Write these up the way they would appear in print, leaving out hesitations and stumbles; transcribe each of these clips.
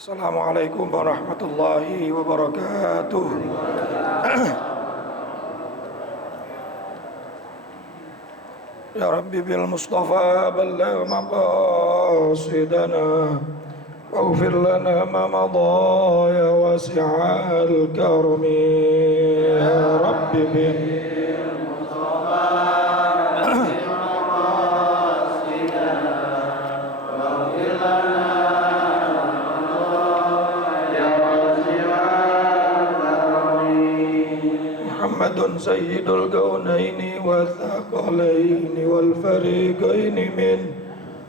Assalamualaikum warahmatullahi wabarakatuh. Ya Rabbi bil Mustafa balligh maqasidana waghfir lana ma madha ya wasi'al karami. Ya Rabbi bil محمد سيد الكونين والثقلين والفريقين من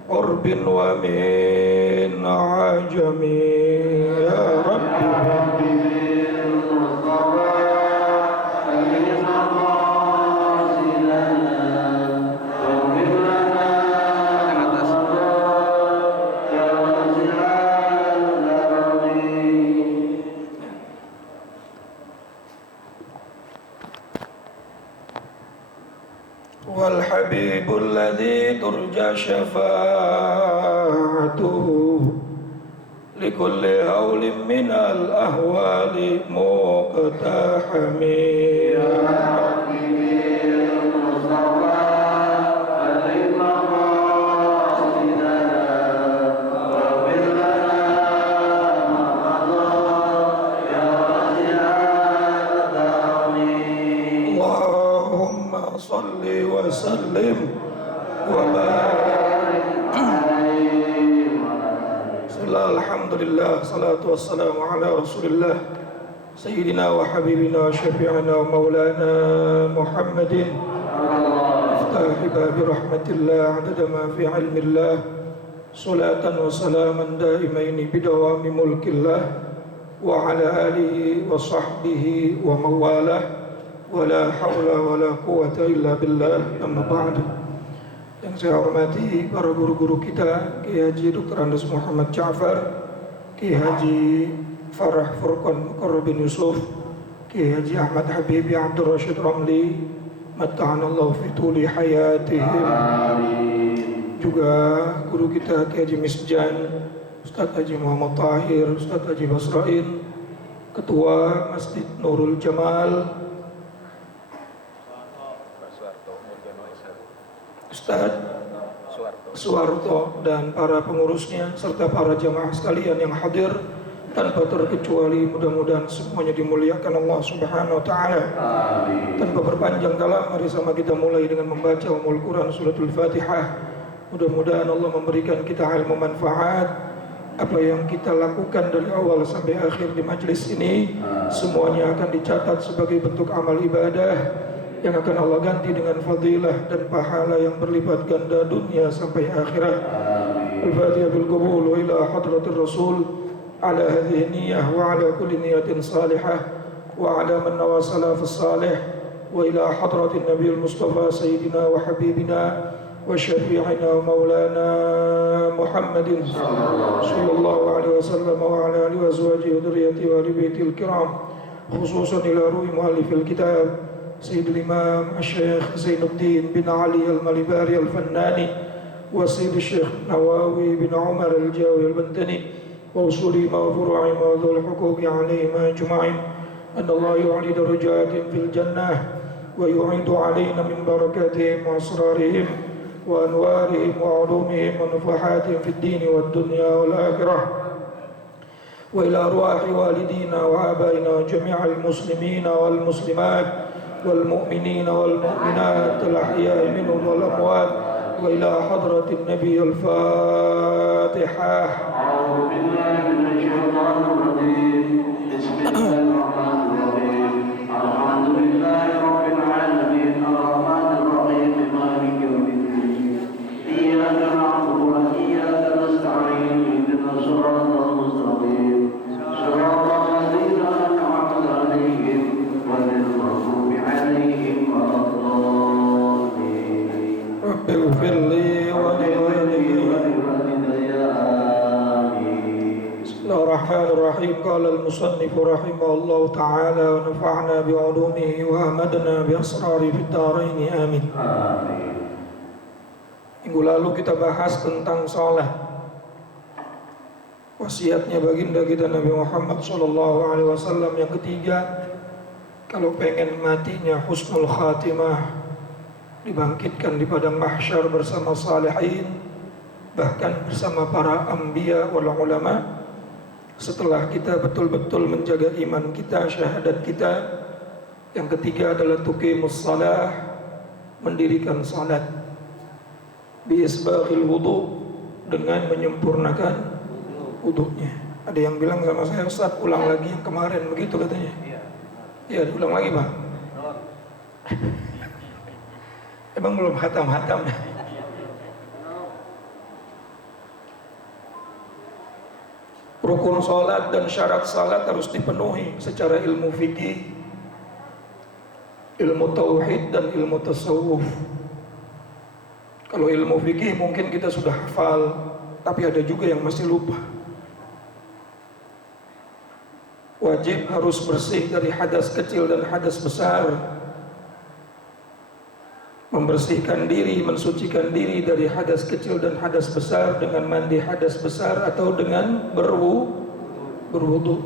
قرب ومن عجم يا ربي والحبيب الذي ترجى شفاعته لكل هول من الأهوال مقتحم يا ربي بالمصطفى بلغ مقاصدنا واغفر لنا ما مضى يا واسع الكرم اللهم صل وسلم وبارك عليه. Alhamdulillah, salatu wassalamu ala rasulillah Sayyidina wa habibina wa syafi'ina wa maulana Muhammadin iftahi babi rahmatillah adada ma fi ilmillah salatan wa salaman daimaini bidawami mulkillah wa ala alihi wa sahbihi wa mawalah wa la hawla wa la quwata illa billah. Amma ba'du. Yang saya hormati para guru-guru kita, Kiai Haji Dr. Andes Muhammad Ja'far, Kiai Haji Farah Furqan Muqarrabin Yusuf, Kiai Haji Ahmad Habibi Abdul Rashid Ramli, matta'anallahu fi tuli hayatihim. Juga guru kita Kiai Haji Misjan, Ustadz Haji Muhammad Tahir, Ustadz Haji Basrain, Ketua Masjid Nurul Jamal, Ustadz Suwarto dan para pengurusnya serta para jamaah sekalian yang hadir tanpa terkecuali, mudah-mudahan semuanya dimuliakan Allah Subhanahu wa taala. Tanpa berpanjang kalam, mari sama kita mulai dengan membaca Ummul Quran suratul Fatihah. Mudah-mudahan Allah memberikan kita ilmu manfaat. Apa yang kita lakukan dari awal sampai akhir di majlis ini semuanya akan dicatat sebagai bentuk amal ibadah yang akan Allah ganti dengan fadilah dan pahala yang berlipat ganda dunia sampai akhirat. Al-Fatihah bil qabul wa ila hadratir Rasul ala hadhihi niyyah wa ala kulli niyatin salihah wa ala man nawa salafus salih wa ila hadratin nabiyil mustafa sayyidina wa habibina wa syafi'ina wa maulana Muhammadin sallallahu alaihi wasallam wa ala alihi wa azwajihi wa dhurriyyatihi wa ahli baitil kiram, khususan ila ruhi muallifil kitab سيد الإمام الشيخ زين الدين بن علي المليباري الفناني وسيد الشيخ نواوي بن عمر الجاوي البنتني وأصولهما وفروعهما وذو الحقوق عليهما أجمعين أن الله يعلي درجات في الجنة ويعيد علينا من بركاتهم وأسرارهم وأنوارهم وعلومهم ونفحاتهم في الدين والدنيا والآخرة وإلى أرواح والدينا وآبائنا وجميع المسلمين والمسلمات والمؤمنين والمؤمنات الأحياء منهم والأموات وإلى حضرة النبي الفاتحة. أعوذ بالله من الشيطان الرجيم. بسم الله الرحمن الرحيم. الحمد لله رب العالمين الرحمن الرحيم مالك يوم الدين إياك نعبد وإياك نستعين اهدنا الصراط المستقيم صراط الذين أنعمت عليهم غير المغضوب عليهم ولا الضالين. رب اغفر لي ولوالدي بسم الله الرحمن الرحيم. قال المصنف رحمه الله تعالى ونفعنا بعلومه وأمدنا بأسراره في الدارين آمين. Minggu lalu kita bahas tentang sholat. wasiatnya baginda kita Nabi Muhammad SAW yang ketiga, kalau pengen matinya husnul khatimah, dibangkitkan di padang mahsyar bersama salihin, bahkan bersama para anbiya wal ulama. Setelah kita betul-betul menjaga iman kita, syahadat kita, yang ketiga adalah tuqimus salah, mendirikan salat, bi isbaghil wudu, dengan menyempurnakan wudunya. Ada yang bilang sama saya, Ustaz, ulang lagi yang kemarin, begitu katanya. Iya, diulang lagi, Pak. Emang belum hatam-hatam. Rukun salat dan syarat salat harus dipenuhi secara ilmu fikih, ilmu tauhid dan ilmu tasawuf. Kalau ilmu fikih mungkin kita sudah hafal, tapi ada juga yang masih lupa. Wajib harus bersih dari hadas kecil dan hadas besar, membersihkan diri, mensucikan diri dari hadas kecil dan hadas besar dengan mandi hadas besar atau dengan berwudu.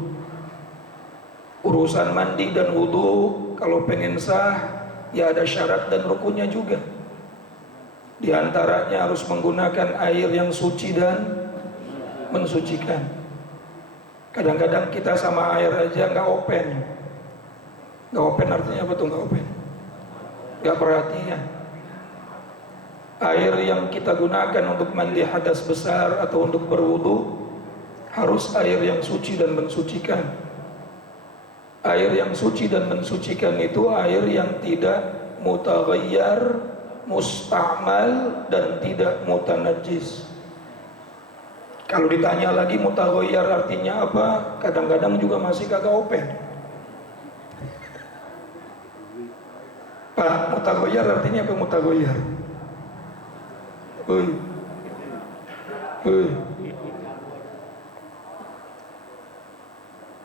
Urusan mandi dan wudu kalau pengen sah, ya ada syarat dan rukunnya juga. Di antaranya harus menggunakan air yang suci dan mensucikan. Kadang-kadang kita sama air aja nggak open. Nggak open artinya apa tuh nggak open? Nggak perhatian. Air yang kita gunakan untuk mandi hadas besar atau untuk berwudu harus air yang suci dan mensucikan. Air yang suci dan mensucikan itu air yang tidak mutaghayyar, musta'mal, dan tidak mutanajjis. Kalau ditanya lagi mutaghayyar artinya apa, kadang-kadang juga masih kagak open. Pak, mutaghayyar artinya apa mutaghayyar?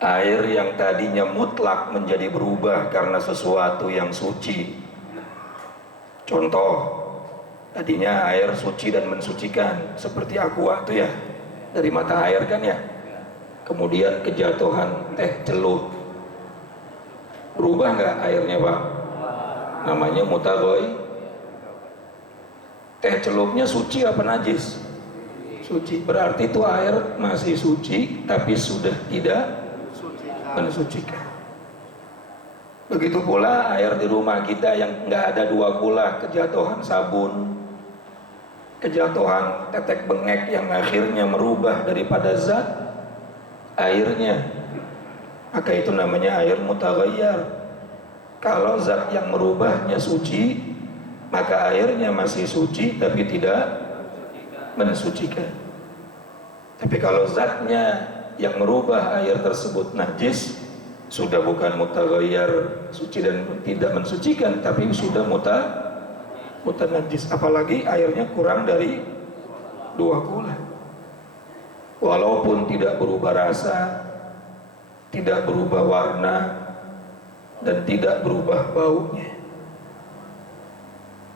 Air yang tadinya mutlak menjadi berubah karena sesuatu yang suci. Contoh, tadinya air suci dan mensucikan, seperti aqua itu ya, dari mata air kan ya. Kemudian kejatuhan teh celup, berubah nggak airnya Pak? Namanya mutaghayyir. Teh celupnya suci apa najis? Suci. Berarti itu air masih suci, tapi sudah tidak mensucikan. Begitu pula air di rumah kita yang nggak ada dua kula, kejatuhan sabun, kejatuhan tetek bengek yang akhirnya merubah daripada zat airnya, maka itu namanya air mutaghayyir. Kalau zat yang merubahnya suci, maka airnya masih suci tapi tidak mensucikan. Tapi kalau zatnya yang merubah air tersebut najis, sudah bukan mutaghayyir, suci dan tidak mensucikan, tapi sudah mutanajjis. Apalagi airnya kurang dari 2 kula. Walaupun tidak berubah rasa, tidak berubah warna, dan tidak berubah baunya,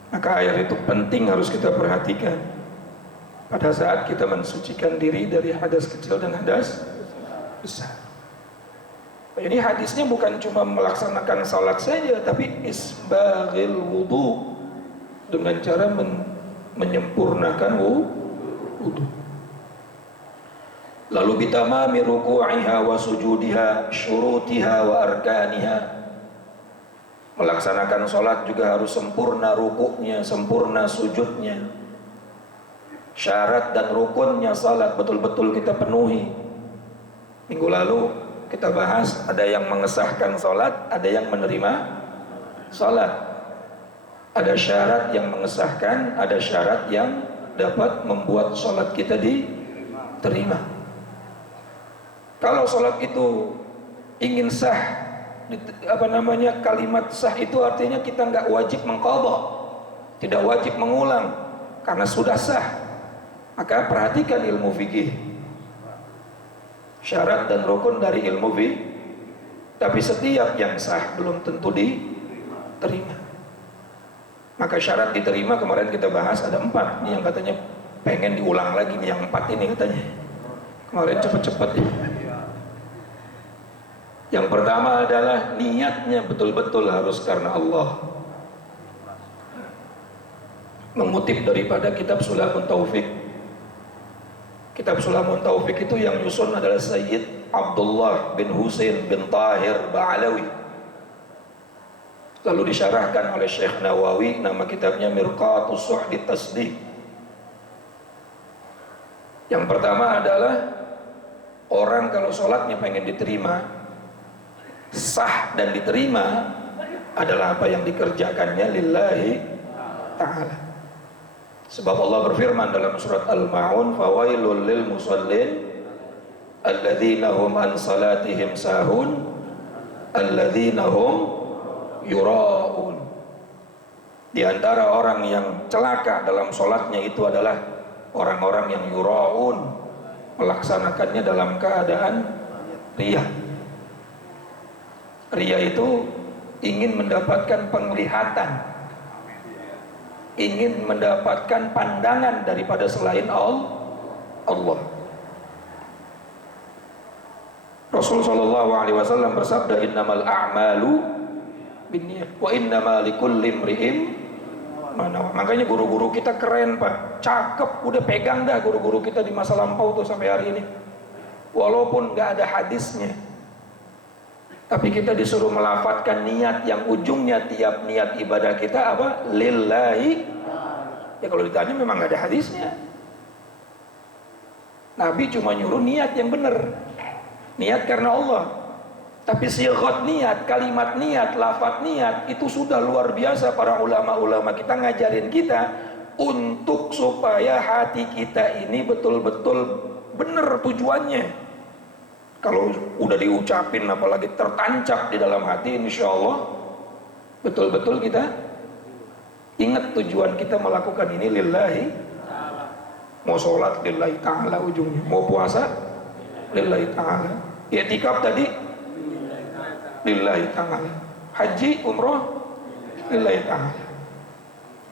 maka air itu penting, harus kita perhatikan pada saat kita mensucikan diri dari hadas kecil dan hadas besar. Jadi hadisnya bukan cuma melaksanakan salat saja, tapi isbaghil wudu, dengan cara menyempurnakan wudu. Lalu bitamami ruku'iha wa sujudiha, syurutiha wa arkaniha. Melaksanakan sholat juga harus sempurna rukuknya, sempurna sujudnya. Syarat dan rukunnya salat betul-betul kita penuhi. Minggu lalu kita bahas, ada yang mengesahkan sholat, ada yang menerima sholat. Ada syarat yang mengesahkan, ada syarat yang dapat membuat sholat kita diterima. Kalau sholat itu ingin sah, kalimat sah itu artinya kita nggak wajib mengqadha, tidak wajib mengulang karena sudah sah. Maka perhatikan ilmu fikih, syarat dan rukun dari ilmu fikih. Tapi setiap yang sah belum tentu diterima. Maka syarat diterima kemarin kita bahas ada 4. Ini yang katanya pengen diulang lagi nih, yang 4 ini katanya. Kemarin cepet-cepet ya. Yang pertama adalah niatnya betul-betul harus karena Allah. Mengutip daripada kitab Sulamun Taufik. Kitab Sulamun Taufik itu yang nyusun adalah Sayyid Abdullah bin Husain bin Tahir Ba'alawi. Lalu disyarahkan oleh Syekh Nawawi, nama kitabnya Mirqatus Su'di Tasdiq. Yang pertama adalah orang kalau sholatnya pengen diterima, sah dan diterima adalah apa yang dikerjakannya lillahi ta'ala. Sebab Allah berfirman dalam surat Al-Ma'un, fawailul lil musallin alladzina hum an salatihim sahun alladzina hum yura'un. Di antara orang yang celaka dalam sholatnya itu adalah orang-orang yang yura'un, melaksanakannya dalam keadaan riya. Riya itu ingin mendapatkan penglihatan, ingin mendapatkan pandangan daripada selain Allah. Rasul sallallahu alaihi wasallam bersabda, innamal a'malu binniyat wa innama likulli imri'in ma nawa. Makanya guru-guru kita keren, Pak. Cakep, udah pegang dah guru-guru kita di masa lampau tuh sampai hari ini. Walaupun nggak ada hadisnya, tapi kita disuruh melafatkan niat yang ujungnya tiap niat ibadah kita apa? Lillahi. Ya kalau ditanya memang nggak ada hadisnya. Nabi cuma nyuruh niat yang benar, niat karena Allah. Tapi sighat niat, kalimat niat, lafaz niat itu sudah luar biasa. Para ulama-ulama kita ngajarin kita untuk supaya hati kita ini betul-betul benar tujuannya. Kalau udah diucapin apalagi tertancap di dalam hati, insya Allah betul-betul kita ingat tujuan kita melakukan ini lillahi. Mau sholat lillahi ta'ala ujungnya, mau puasa lillahi ta'ala, i'tikaf tadi lillahi ta'ala, haji, umroh lillahi ta'ala.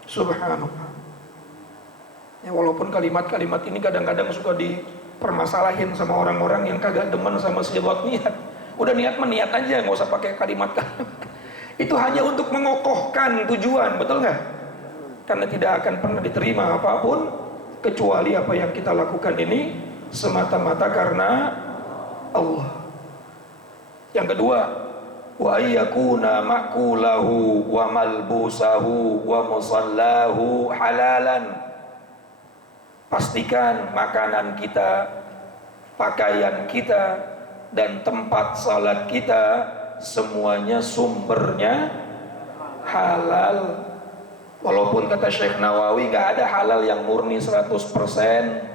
Subhanallah. Ya walaupun kalimat-kalimat ini kadang-kadang suka dipermasalahin sama orang-orang yang kagak demen sama sighat niat. Udah niat meniat aja, nggak usah pakai kalimat-kalimat. Itu hanya untuk mengokohkan tujuan, betul nggak? Karena tidak akan pernah diterima apapun kecuali apa yang kita lakukan ini semata-mata karena Allah. Yang kedua, wa ayyakuna ma'kulahu wa malbusahu wa musallahu halalan. Pastikan makanan kita, pakaian kita, dan tempat salat kita semuanya sumbernya halal. Walaupun kata Syekh Nawawi nggak ada halal yang murni 100%.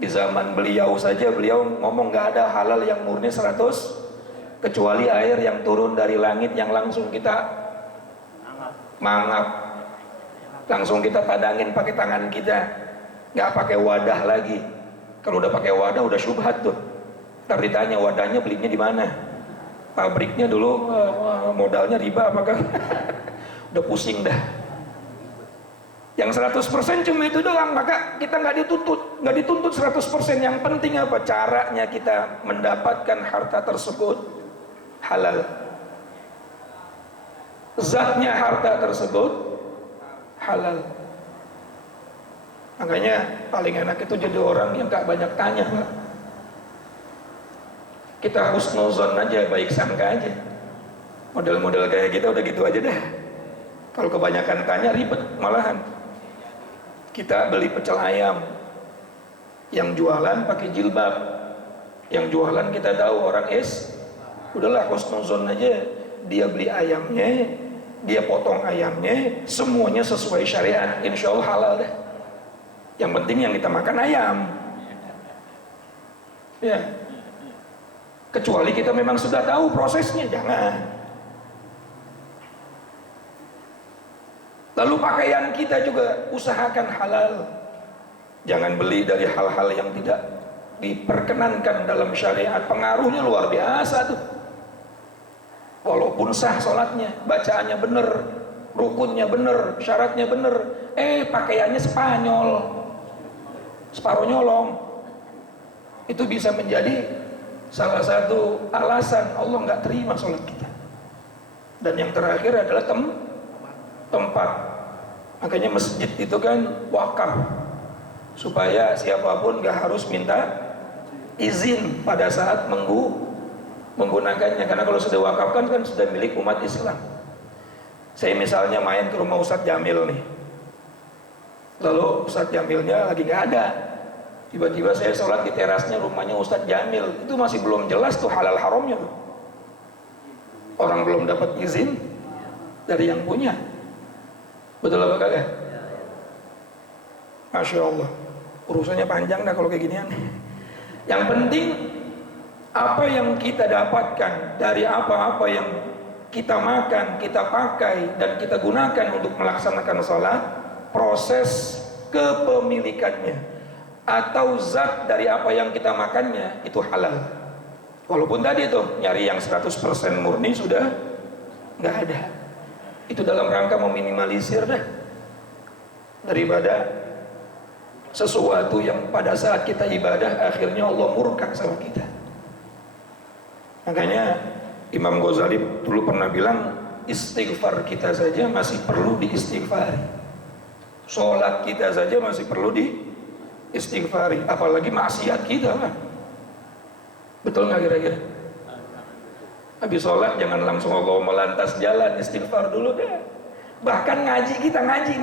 Di zaman beliau saja beliau ngomong nggak ada halal yang murni 100%, kecuali air yang turun dari langit yang langsung kita mangap, langsung kita tadangin pakai tangan kita, nggak pakai wadah lagi. Kalau udah pakai wadah udah syubhat tuh. Ntar ditanya wadahnya belinya di mana, pabriknya dulu modalnya riba apakah udah pusing dah. Yang 100% cuma itu doang, maka kita nggak dituntut 100%. Yang penting apa? Caranya kita mendapatkan harta tersebut halal, zatnya harta tersebut halal. Makanya paling enak itu jadi orang yang gak banyak tanya, Pak. Kita husnuzon aja, baik sangka aja. Model-model kayak kita udah gitu aja dah. Kalau kebanyakan tanya ribet malahan. Kita beli pecel ayam, yang jualan pakai jilbab, yang jualan kita tahu orang udahlah husnuzon aja. Dia beli ayamnya, dia potong ayamnya, semuanya sesuai syariat, insya Allah halal deh. Yang penting yang kita makan ayam, ya. Kecuali kita memang sudah tahu prosesnya, jangan. Lalu pakaian kita juga usahakan halal. Jangan beli dari hal-hal yang tidak diperkenankan dalam syariat. Pengaruhnya luar biasa tuh. Walaupun sah sholatnya, bacaannya bener, rukunnya bener, syaratnya bener, pakaiannya Spanyol, separuh nyolong. itu bisa menjadi salah satu alasan Allah nggak terima sholat kita. Dan yang terakhir adalah tempat. Makanya masjid itu kan wakaf, supaya siapapun nggak harus minta izin pada saat menggunakannya. Karena kalau sudah wakafkan kan sudah milik umat Islam. Saya misalnya main ke rumah Ustadz Jamil nih, lalu Ustadz Jamilnya lagi nggak ada, tiba-tiba saya sholat di terasnya rumahnya Ustadz Jamil, itu masih belum jelas tuh halal haramnya tuh. Orang belum dapat izin dari yang punya. Betul apa kagak? Masya Allah, urusannya panjang dah kalau kayak ginian. Yang penting apa yang kita dapatkan dari apa-apa yang kita makan, kita pakai, dan kita gunakan untuk melaksanakan sholat, proses kepemilikannya atau zat dari apa yang kita makannya itu halal. Walaupun tadi tuh nyari yang 100% murni sudah nggak ada. Itu dalam rangka meminimalisir dah daripada sesuatu yang pada saat kita ibadah akhirnya Allah murka sama kita. Makanya Imam Ghazali dulu pernah bilang, istighfar kita saja masih perlu diistighfari, sholat kita saja masih perlu diistighfari, apalagi maksiat kita kan. Betul nggak kira-kira? Habis sholat jangan langsung Allahumma lantas jalan, istighfar dulu deh. Bahkan ngaji, kita ngaji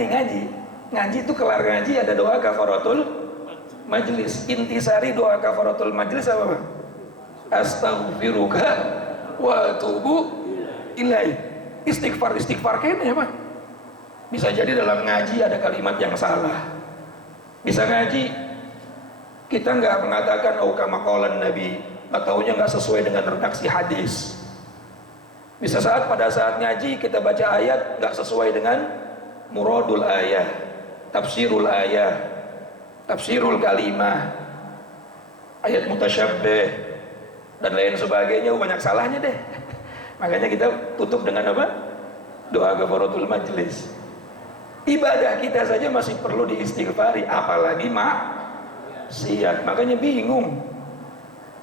itu kelar ngaji ada doa kafaratul majlis. Intisari doa kafaratul majlis apa Pak? Astaghfiruka wa atubu ilaih. Istighfar kayaknya Pak. Bisa jadi dalam ngaji ada kalimat yang salah. Bisa ngaji kita nggak mengatakan oh kama qalan Nabi, ataunya nggak sesuai dengan redaksi hadis. Bisa pada saat ngaji kita baca ayat nggak sesuai dengan muradul ayat, tafsirul ayat, tafsirul kalimah, ayat mutasyabbih dan lain sebagainya, banyak salahnya deh. Makanya kita tutup dengan apa? Doa kafaratul majlis. Ibadah kita saja masih perlu diistighfari, apalagi maksiat. Makanya bingung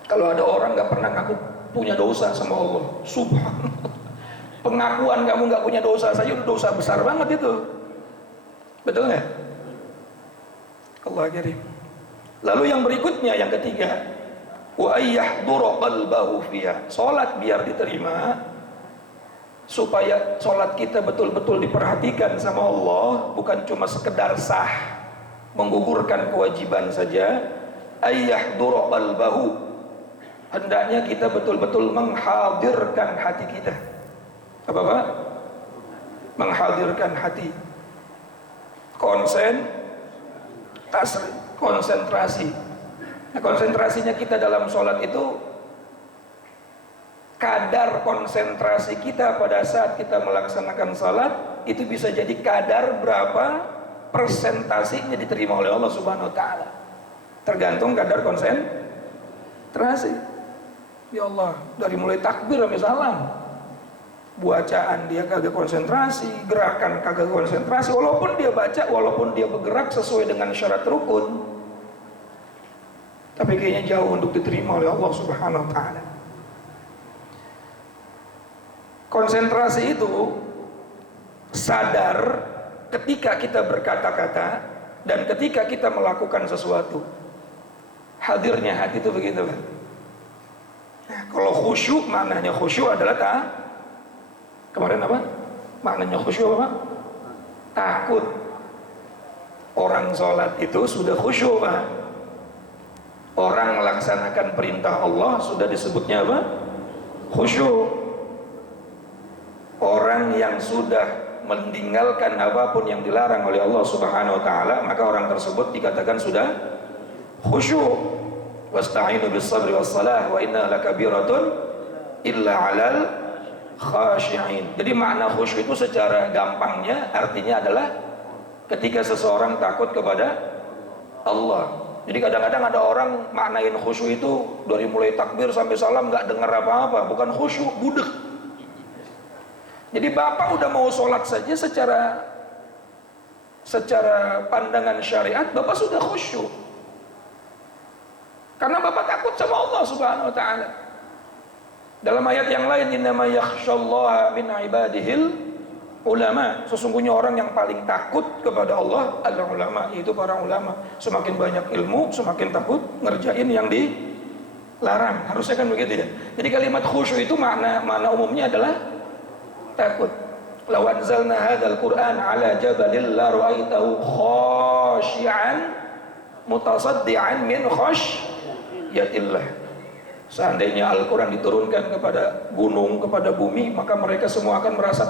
kalau ada orang nggak pernah ngaku punya dosa sama Allah. Subhanallah. Pengakuan kamu nggak punya dosa saja udah dosa besar banget itu. Betul nggak? Allah karim. Lalu yang berikutnya, yang ketiga, wa ayyahdura qalbahu fiha. Salat biar diterima, supaya salat kita betul-betul diperhatikan sama Allah, bukan cuma sekedar sah menggugurkan kewajiban saja. Ayyahdura qalbahu, hendaknya kita betul-betul menghadirkan hati kita. Apa Pak? Menghadirkan hati. Konsentrasi. Nah, konsentrasinya kita dalam sholat itu, kadar konsentrasi kita pada saat kita melaksanakan sholat itu bisa jadi kadar berapa persentasinya diterima oleh Allah Subhanahu Wa Taala. Tergantung kadar konsentrasi. Ya Allah, dari mulai takbir sampai salam, bacaan dia kagak konsentrasi, gerakan kagak konsentrasi, walaupun dia baca, walaupun dia bergerak sesuai dengan syarat rukun, tapi kayaknya jauh untuk diterima oleh Allah Subhanahu Wa Taala. Konsentrasi itu sadar ketika kita berkata-kata dan ketika kita melakukan sesuatu. Hadirnya hati itu begitu kan. Nah, kalau khusyuk, maknanya khusyuk adalah kemarin apa? Maknanya khusyuk apa? Takut. Orang sholat itu sudah khusyuk Pak. Orang melaksanakan perintah Allah sudah disebutnya apa? Khusyuk. Orang yang sudah meninggalkan apapun yang dilarang oleh Allah Subhanahu Wa Taala, maka orang tersebut dikatakan sudah khusyuk. Wasta'inu bis sabri was salah wa inna lakabiratun illa 'alal khashi'in. Jadi makna khusyuk itu secara gampangnya artinya adalah ketika seseorang takut kepada Allah. Jadi kadang-kadang ada orang maknain khusyuk itu dari mulai takbir sampai salam nggak dengar apa-apa, bukan khusyuk, budek. Jadi bapak udah mau sholat saja secara pandangan syariat bapak sudah khusyuk. Karena Bapak takut sama Allah Subhanahu wa taala. Dalam ayat yang lain, innama yakhsyallaha min ibadihil ulama. Sesungguhnya orang yang paling takut kepada Allah adalah ulama, yaitu para ulama. Semakin banyak ilmu, semakin takut ngerjain yang dilarang. Harusnya kan begitu ya. Jadi kalimat khusyuk itu makna umumnya adalah takut. Law anzalna hadzal Qur'an ala jabalin la ra'aitahu khashi'an mutasaddian min khasyatillah. Seandainya Al-Quran diturunkan kepada gunung, kepada bumi, maka mereka semua akan merasa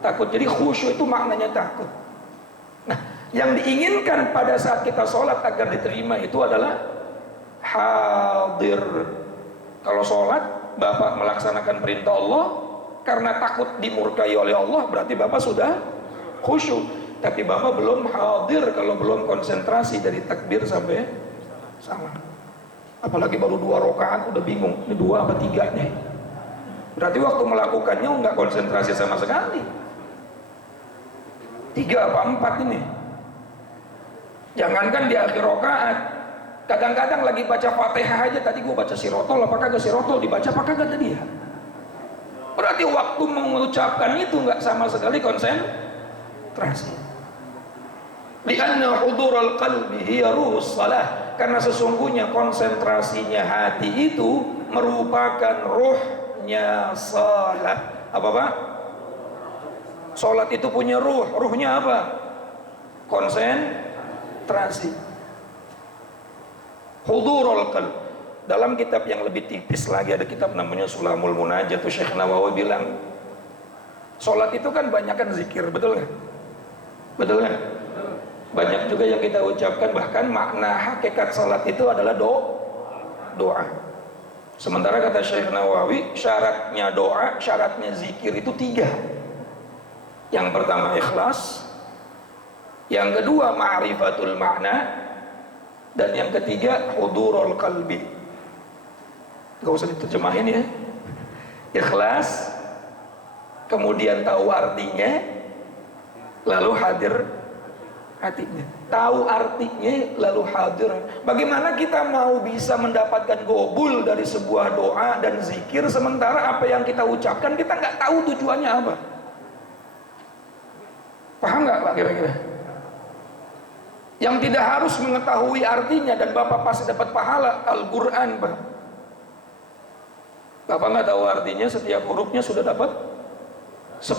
takut. Jadi khusyuk itu maknanya takut. Nah, yang diinginkan pada saat kita sholat agar diterima itu adalah hadir. Kalau sholat, Bapak melaksanakan perintah Allah karena takut dimurkai oleh Allah, berarti Bapak sudah khusyuk. Tapi Bapak belum hadir kalau belum konsentrasi dari takbir sampai salam. Apalagi baru 2 rakaat udah bingung, ini 2 apa 3 nih. Berarti waktu melakukannya nggak konsentrasi sama sekali. 3 apa 4 ini. Jangankan di akhir rakaat, kadang-kadang lagi baca Fatihah aja, tadi gua baca sirotol, apakah gak sirotol dibaca, apakah gak tadi ya? Berarti waktu mengucapkan itu nggak sama sekali konsentrasi. Lianna hudurul qalbi hiya ruhus salah. Karena sesungguhnya konsentrasinya hati itu merupakan ruhnya salat. Apa Pak? Salat itu punya ruh. Ruhnya apa? Konsentrasi. Hudurul qalb. Dalam kitab yang lebih tipis lagi ada kitab namanya Sulamul Munajat, Syekh Nawawi bilang salat itu kan banyakan zikir, betul nggak? Betul nggak? Banyak juga yang kita ucapkan, bahkan makna hakikat salat itu adalah doa. Sementara kata Syekh Nawawi, syaratnya doa, syaratnya zikir itu 3. Yang pertama ikhlas, yang kedua ma'rifatul makna, dan yang ketiga hudurul qalbi. Gak usah diterjemahin ya. Ikhlas, kemudian tahu artinya, lalu hadir hatinya. Tahu artinya lalu hadir. Bagaimana kita mau bisa mendapatkan gobul dari sebuah doa dan zikir sementara apa yang kita ucapkan kita nggak tahu tujuannya apa? Paham nggak Pak kira-kira? Yang tidak harus mengetahui artinya dan Bapak pasti dapat pahala Al-Quran Pak. Bapak nggak tahu artinya, setiap hurufnya sudah dapat 10.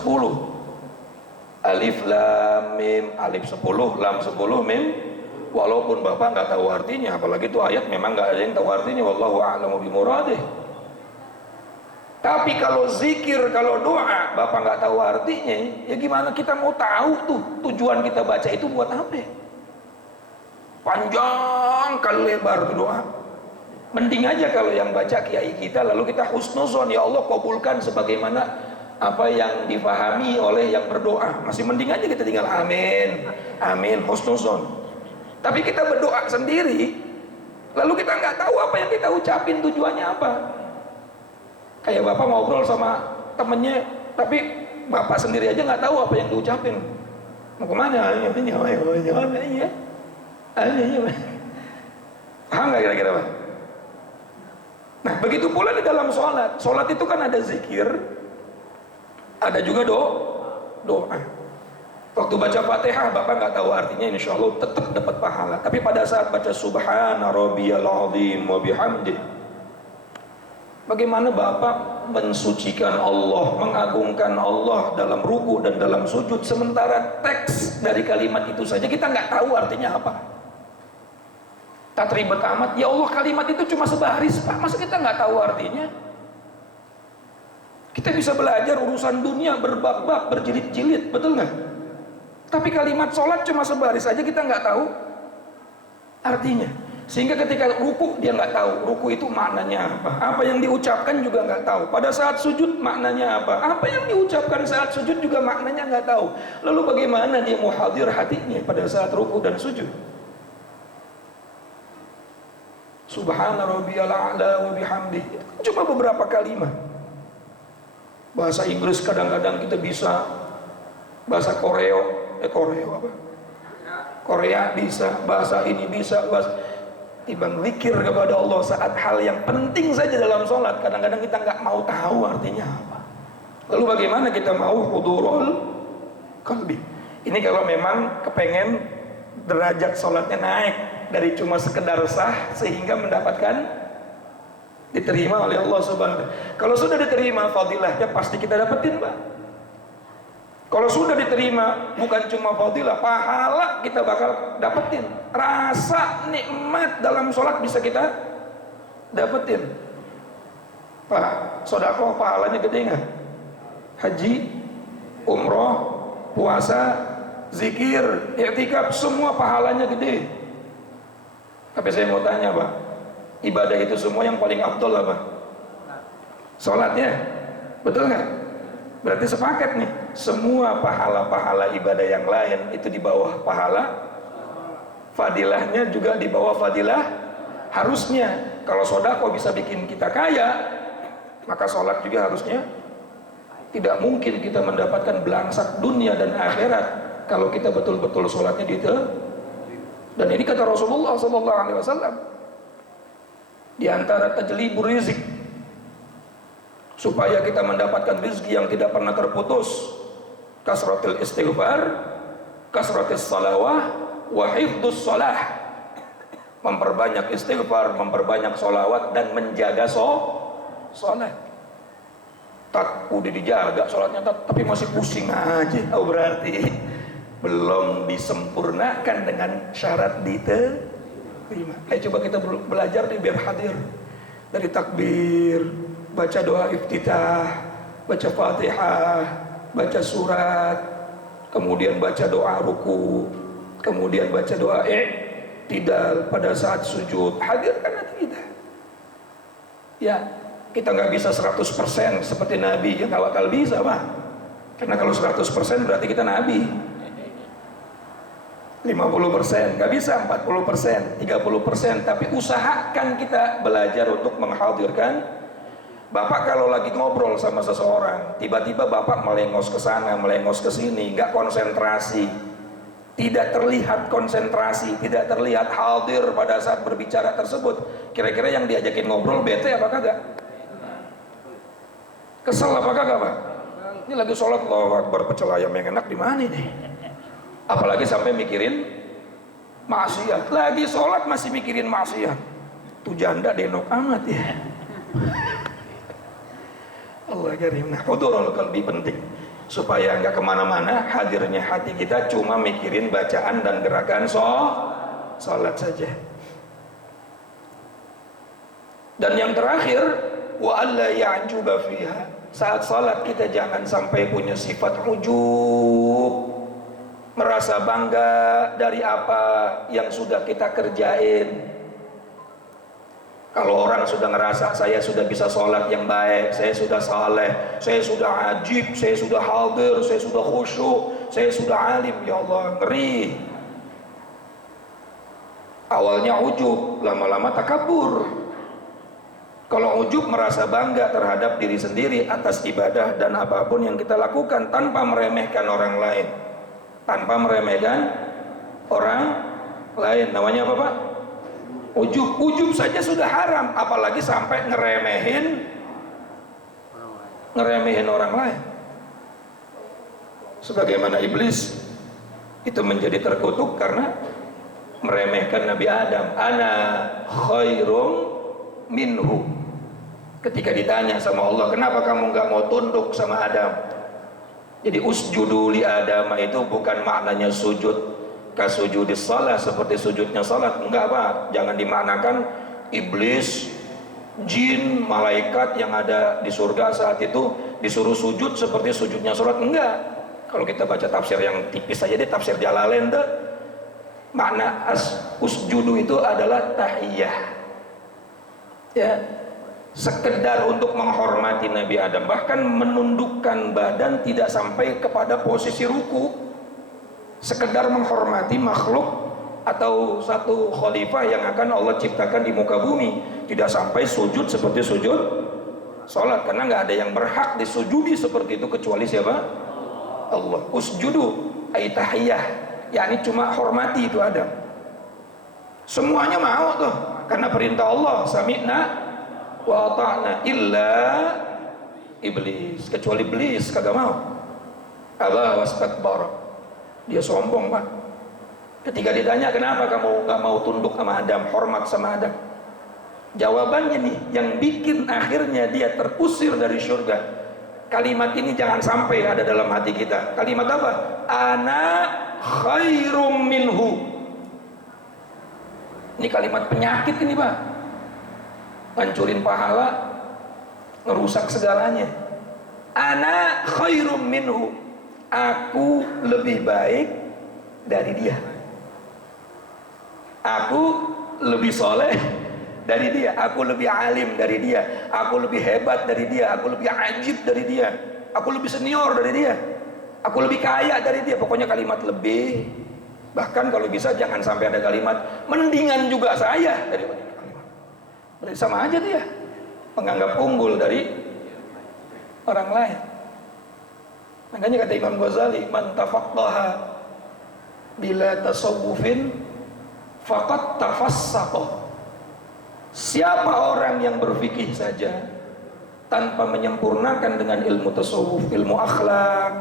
Alif lam mim, alif 10, lam 10, mim. Walaupun Bapak nggak tahu artinya, apalagi itu ayat memang nggak ada yang tahu artinya, wallahu a'lamu bimuradih. Tapi kalau zikir, kalau doa Bapak nggak tahu artinya, ya gimana kita mau tahu tuh tujuan kita baca itu buat apa? Panjang kali lebar tuh doa. Mending aja kalau yang baca kiai kita lalu kita husnuzon, ya Allah kabulkan sebagaimana apa yang difahami oleh yang berdoa. Masih mending aja kita tinggal amin, amin, husnuzon. Tapi kita berdoa sendiri lalu kita nggak tahu apa yang kita ucapin tujuannya apa. Kayak Bapak ngobrol sama temennya tapi Bapak sendiri aja nggak tahu apa yang diucapin. Mau kemana? Iya. Paham nggak kira-kira Pak? Nah begitu pula di dalam sholat. Sholat itu kan ada zikir, ada juga doa. Waktu baca Fatihah Bapak nggak tahu artinya, insya Allah tetap dapat pahala. Tapi pada saat baca Subhana Rabbiyal Azim wa bihamdih, bagaimana Bapak mensucikan Allah, mengagungkan Allah dalam ruku dan dalam sujud, sementara teks dari kalimat itu saja kita nggak tahu artinya apa. Tak ribet amat, ya Allah kalimat itu cuma sebaris Pak, masa kita nggak tahu artinya? Kita bisa belajar urusan dunia berbab-bab, berjilid-jilid, betul nggak? Tapi kalimat sholat cuma sebaris aja kita nggak tahu artinya. Sehingga ketika ruku dia nggak tahu ruku itu maknanya apa yang diucapkan juga nggak tahu. Pada saat sujud maknanya apa yang diucapkan saat sujud juga maknanya nggak tahu. Lalu bagaimana dia mau hadir hatinya pada saat ruku dan sujud? Subhana rabbiyal a'la wa bihamdihi, cuma beberapa kalimat. Bahasa Inggris kadang-kadang kita bisa, bahasa Korea apa? Korea bisa, bahasa ini bisa, timbang zikir kepada Allah saat hal yang penting saja dalam sholat. Kadang-kadang kita nggak mau tahu artinya apa. Lalu bagaimana kita mau hudurul qalbi? Ini kalau memang kepengen derajat sholatnya naik dari cuma sekedar sah sehingga mendapatkan diterima oleh Allah Subhanahu wa ta'ala. Kalau sudah diterima, fadilahnya pasti kita dapetin, Pak. Kalau sudah diterima, bukan cuma fadilah, pahala kita bakal dapetin. Rasa nikmat dalam sholat bisa kita dapetin. Pak, sedekah pahalanya gede nggak? Haji, umroh, puasa, zikir, i'tikaf, semua pahalanya gede. Tapi saya mau tanya, Pak, ibadah itu semua yang paling afdol apa? Sholatnya, betul nggak? Berarti sepakat nih, semua pahala-pahala ibadah yang lain itu di bawah pahala, fadilahnya juga di bawah fadilah. Harusnya kalau sedekah bisa bikin kita kaya, maka sholat juga harusnya tidak mungkin kita mendapatkan belangsak dunia dan akhirat kalau kita betul-betul sholatnya di itu. Dan ini kata Rasulullah SAW, di antara tajlibur rizq, supaya kita mendapatkan rezeki yang tidak pernah terputus, kasratul istighfar, kasratul salawah, wa hifdzus shalah. Memperbanyak istighfar, memperbanyak sholawat, dan menjaga sholat. Tak udah dijaga sholatnya, tapi masih pusing aja. Oh, berarti belum disempurnakan dengan syarat diterima. Ayo coba kita belajar nih biar hadir. Dari takbir, baca doa iftitah, baca fatihah, baca surat, kemudian baca doa ruku, kemudian baca doa i'tidal pada saat sujud. Hadirkan hati kita. Ya, kita nggak bisa 100% seperti Nabi, yang nggak bakal bisa, Pak. Karena kalau 100% berarti kita Nabi. 50%, nggak bisa 40%, 30%, tapi usahakan kita belajar untuk menghadirkan. Bapak kalau lagi ngobrol sama seseorang, tiba-tiba Bapak melengos ke sana, melengos ke sini, nggak konsentrasi, tidak terlihat konsentrasi, tidak terlihat hadir pada saat berbicara tersebut. Kira-kira yang diajakin ngobrol bete apa kagak? Kesel apa kagak, Pak? Ini lagi sholat, Allahu Akbar, pecel ayam yang enak di mana nih? Apalagi sampai mikirin maksiat. Lagi sholat masih mikirin maksiat. Tuh janda denok amat ya. Allah karim. Nah, hudurul qalbi penting supaya nggak kemana-mana. Hadirnya hati kita cuma mikirin bacaan dan gerakan sholat saja. Dan yang terakhir, wa alla ya'juba fiha. Saat sholat kita jangan sampai punya sifat ujub, merasa bangga dari apa yang sudah kita kerjain. Kalau orang sudah ngerasa saya sudah bisa sholat yang baik, saya sudah saleh, saya sudah ajib, saya sudah hadir, saya sudah khusyuk, saya sudah alim, ya Allah, ngeri. Awalnya ujub, lama-lama takabur. Kalau ujub merasa bangga terhadap diri sendiri atas ibadah dan apapun yang kita lakukan tanpa meremehkan orang lain, tanpa meremehkan orang lain. Namanya apa, Pak? Ujub. Ujub saja sudah haram, apalagi sampai ngeremehin orang lain. Sebagaimana iblis itu menjadi terkutuk karena meremehkan Nabi Adam. Ana khairum minhu. Ketika ditanya sama Allah, kenapa kamu nggak mau tunduk sama Adam? Jadi usjudu li Adam itu bukan maknanya sujud kasujudis salat, seperti sujudnya salat. Enggak, Pak. Jangan dimaknakan iblis, jin, malaikat yang ada di surga saat itu disuruh sujud seperti sujudnya salat. Enggak. Kalau kita baca tafsir yang tipis saja, di tafsir Jalalain tuh, makna usjudu itu adalah tahiyah. Ya, sekedar untuk menghormati Nabi Adam, bahkan menundukkan badan tidak sampai kepada posisi ruku, sekedar menghormati makhluk atau satu khalifah yang akan Allah ciptakan di muka bumi, tidak sampai sujud seperti sujud salat, karena nggak ada yang berhak disujudi seperti itu kecuali siapa? Allah. Usjudu ay tahiyah, yakni cuma hormati itu Adam. Semuanya mau tuh. karena perintah Allah, sami'na wa ata'na, illa iblis, kecuali iblis kagak mau. Aba wastakbara, dia sombong Pak. Ketika ditanya kenapa kamu nggak mau tunduk sama Adam, hormat sama Adam, jawabannya nih yang bikin akhirnya dia terusir dari surga. Kalimat ini jangan sampai ada dalam hati kita. Kalimat apa? Ana khairum minhu. Ini kalimat penyakit ini Pak, hancurin pahala, ngerusak segalanya. Ana khairum minhu, aku lebih baik dari dia, aku lebih soleh dari dia, aku lebih alim dari dia, aku lebih hebat dari dia, aku lebih ajib dari dia, aku lebih senior dari dia, aku lebih kaya dari dia. Pokoknya kalimat lebih. Bahkan kalau bisa jangan sampai ada kalimat mendingan juga saya dari kalimat. Berarti sama aja dia menganggap unggul dari orang lain. Makanya kata Imam Ghazali, man tafaqqaha bila tasawufin faqad tafassaqa. Siapa orang yang berfikih saja tanpa menyempurnakan dengan ilmu tasawuf, ilmu akhlak,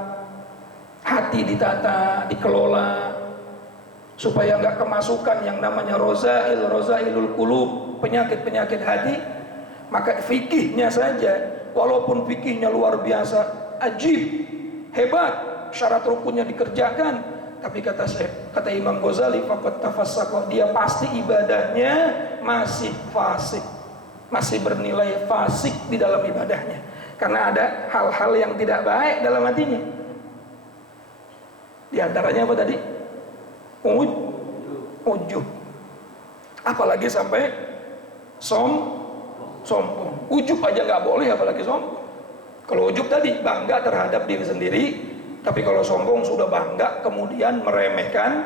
hati ditata, dikelola supaya enggak kemasukan yang namanya rozailul qulub, penyakit-penyakit hati, maka fikihnya saja walaupun fikihnya luar biasa, ajib, hebat, syarat rukunnya dikerjakan, tapi kata Imam Ghazali, faqad tafassaqa, dia pasti ibadahnya masih fasik, masih bernilai fasik di dalam ibadahnya, karena ada hal-hal yang tidak baik dalam hatinya. Di antaranya apa tadi? Ujub. Apalagi sampai sombong. Ujub aja nggak boleh, apalagi sombong. Kalau ujub tadi bangga terhadap diri sendiri, tapi kalau sombong sudah bangga kemudian meremehkan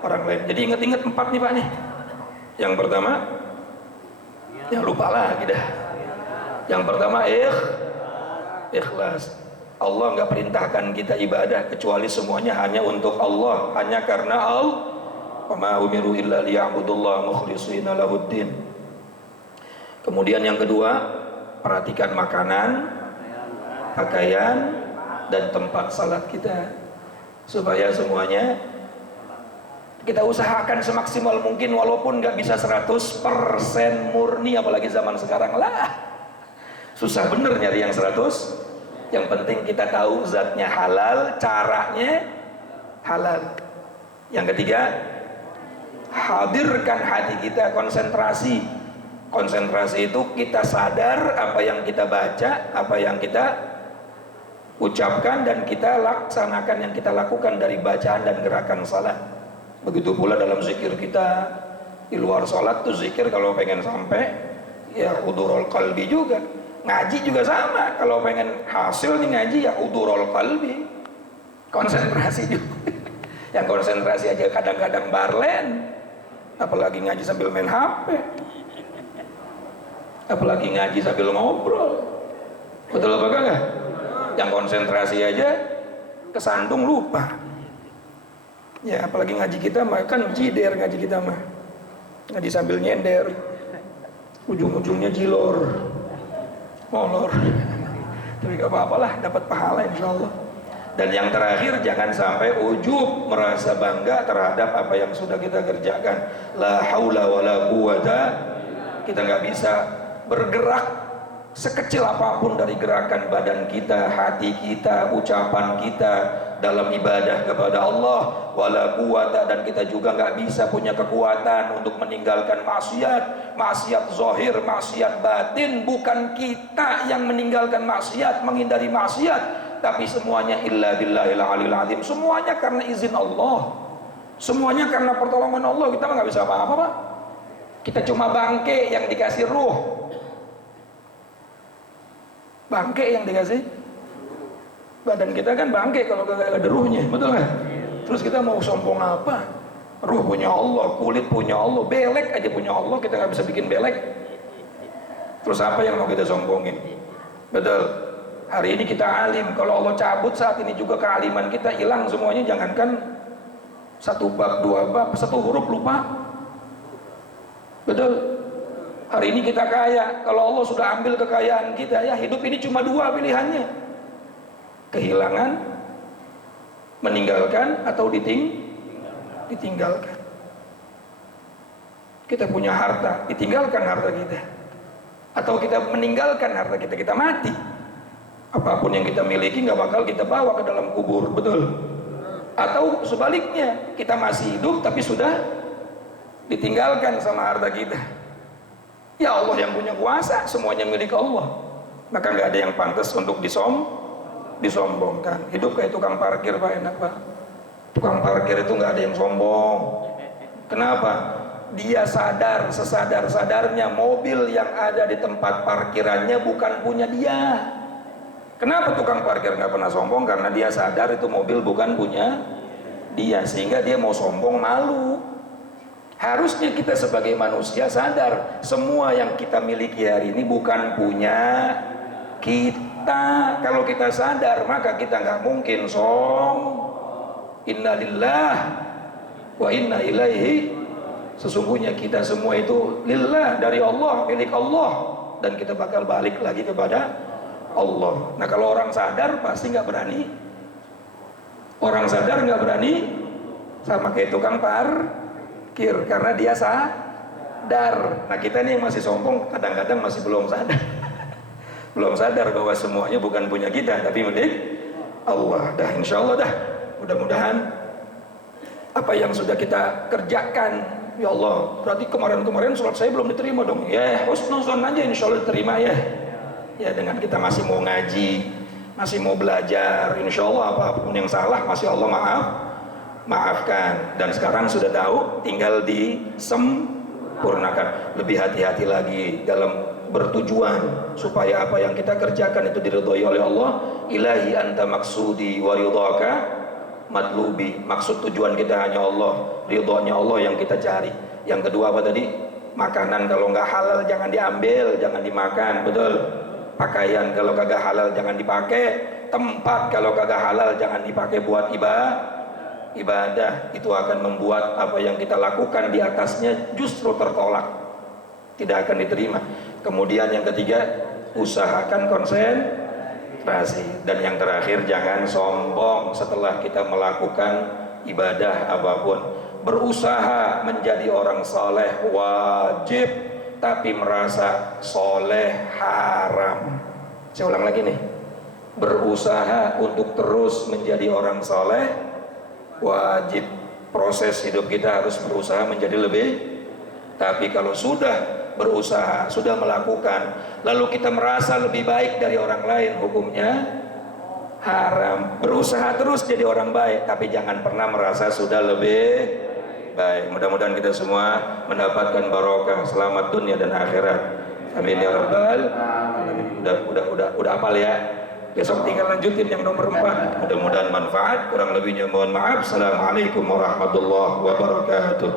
orang lain. Jadi ingat-ingat 4 nih Pak nih. Yang pertama, yang lupa lagi dah. Yang pertama ikhlas. Allah nggak perintahkan kita ibadah kecuali semuanya hanya untuk Allah, hanya karena Allah. Wa ma umiru illa liya'budullaha mukhlishina lahuddin. Kemudian yang kedua, perhatikan makanan, pakaian, dan tempat salat kita, supaya semuanya kita usahakan semaksimal mungkin, walaupun nggak bisa 100% murni, apalagi zaman sekarang lah susah bener nyari yang 100. Yang penting kita tahu zatnya halal, caranya halal. Yang ketiga, hadirkan hati kita, konsentrasi. Konsentrasi itu kita sadar apa yang kita baca, apa yang kita ucapkan, dan kita laksanakan yang kita lakukan dari bacaan dan gerakan salat. Begitu pula dalam zikir kita di luar salat tuh zikir kalau pengen sampai ya hudurul qalbi juga. Ngaji juga sama, kalau pengen hasil nih ngaji ya hudurul qalbi, konsentrasi juga. Yang konsentrasi aja kadang-kadang barlen, apalagi ngaji sambil main HP, apalagi ngaji sambil ngobrol. Betul apa enggak? Yang konsentrasi aja kesandung lupa. Ya apalagi ngaji kita mah kan jider, ngaji kita mah ngaji sambil nyender, ujung-ujungnya jilor, molor. Tapi gak apa-apalah, dapat pahala insyaallah. Dan yang terakhir, jangan sampai ujub, merasa bangga terhadap apa yang sudah kita kerjakan. La haula wala quwata, kita gak bisa bergerak sekecil apapun dari gerakan badan kita, hati kita, ucapan kita dalam ibadah kepada Allah, wala quwata, dan kita juga nggak bisa punya kekuatan untuk meninggalkan maksiat zahir, maksiat batin. Bukan kita yang meninggalkan maksiat, menghindari maksiat, tapi semuanya illa billahil aliyil azim. Semuanya karena izin Allah, semuanya karena pertolongan Allah. Kita nggak bisa apa-apa Pak. Kita cuma bangke yang dikasih ruh, bangke yang dikasih. Badan kita kan bangke kalau gak ada ruhnya, betul nggak? Terus kita mau sombong apa? Ruh punya Allah, kulit punya Allah, belek aja punya Allah, kita nggak bisa bikin belek. Terus apa yang mau kita sombongin? Betul. Hari ini kita alim, kalau Allah cabut saat ini juga kealiman kita hilang semuanya. Jangankan 1 bab, 2 bab, 1 huruf lupa, Betul. Hari ini kita kaya, kalau Allah sudah ambil kekayaan kita, ya hidup ini cuma dua pilihannya. Kehilangan, meninggalkan, atau ditinggalkan. Kita punya harta, ditinggalkan harta kita. Atau kita meninggalkan harta kita, kita mati. Apapun yang kita miliki nggak bakal kita bawa ke dalam kubur, betul. Atau sebaliknya, kita masih hidup tapi sudah ditinggalkan sama harta kita. Ya Allah yang punya kuasa, semuanya milik Allah. Maka nggak ada yang pantas untuk disombongkan. Hidup kayak tukang parkir, Pak, enak Pak. Tukang parkir itu nggak ada yang sombong. Kenapa? Dia sadar sesadar-sadarnya mobil yang ada di tempat parkirannya bukan punya dia. Kenapa tukang parkir nggak pernah sombong? Karena dia sadar itu mobil bukan punya dia, sehingga dia mau sombong malu. Harusnya kita sebagai manusia sadar semua yang kita miliki hari ini bukan punya kita. Kalau kita sadar maka kita nggak mungkin innalillah wa inna ilaihi. Sesungguhnya kita semua itu lillah, dari Allah, milik Allah, dan kita bakal balik lagi kepada Allah. Nah kalau orang sadar pasti nggak berani. Orang sadar nggak berani sama kayak tukang parkir karena dia sadar. Nah kita nih yang masih sombong kadang-kadang masih belum sadar. Belum sadar bahwa semuanya bukan punya kita tapi milik Allah. Dah insya Allah dah. Mudah-mudahan apa yang sudah kita kerjakan, ya Allah, berarti kemarin-kemarin sholat saya belum diterima dong. Ya husnuzon aja insya Allah diterima ya. Ya dengan kita masih mau ngaji, masih mau belajar, insya Allah apapun yang salah masih Allah maafkan. Dan sekarang sudah tahu, tinggal disempurnakan. Lebih hati-hati lagi dalam bertujuan supaya apa yang kita kerjakan itu diridhoi oleh Allah. Ilahi anta maksudi wa ridhaka matlubi. Maksud tujuan kita hanya Allah, ridhonya Allah yang kita cari. Yang kedua apa tadi? Makanan kalau nggak halal jangan diambil, jangan dimakan, betul. Pakaian kalau kagak halal jangan dipakai. Tempat kalau kagak halal jangan dipakai buat ibadah. Itu akan membuat apa yang kita lakukan di atasnya justru tertolak, tidak akan diterima. Kemudian yang ketiga, usahakan konsentrasi. Dan yang terakhir, jangan sombong setelah kita melakukan ibadah apapun. Berusaha menjadi orang saleh wajib, tapi merasa soleh haram. Saya ulang lagi nih, berusaha untuk terus menjadi orang soleh wajib. Proses hidup kita harus berusaha menjadi lebih. Tapi kalau sudah berusaha, sudah melakukan, lalu kita merasa lebih baik dari orang lain, hukumnya haram. Berusaha terus jadi orang baik, tapi jangan pernah merasa sudah lebih baik. Mudah-mudahan kita semua mendapatkan barokah, selamat dunia dan akhirat. Amin ya rabbal alamin. Udah hafal ya. Besok tinggal lanjutin yang nomor 4. Mudah-mudahan manfaat. Kurang lebihnya mohon maaf. Assalamualaikum warahmatullahi wabarakatuh.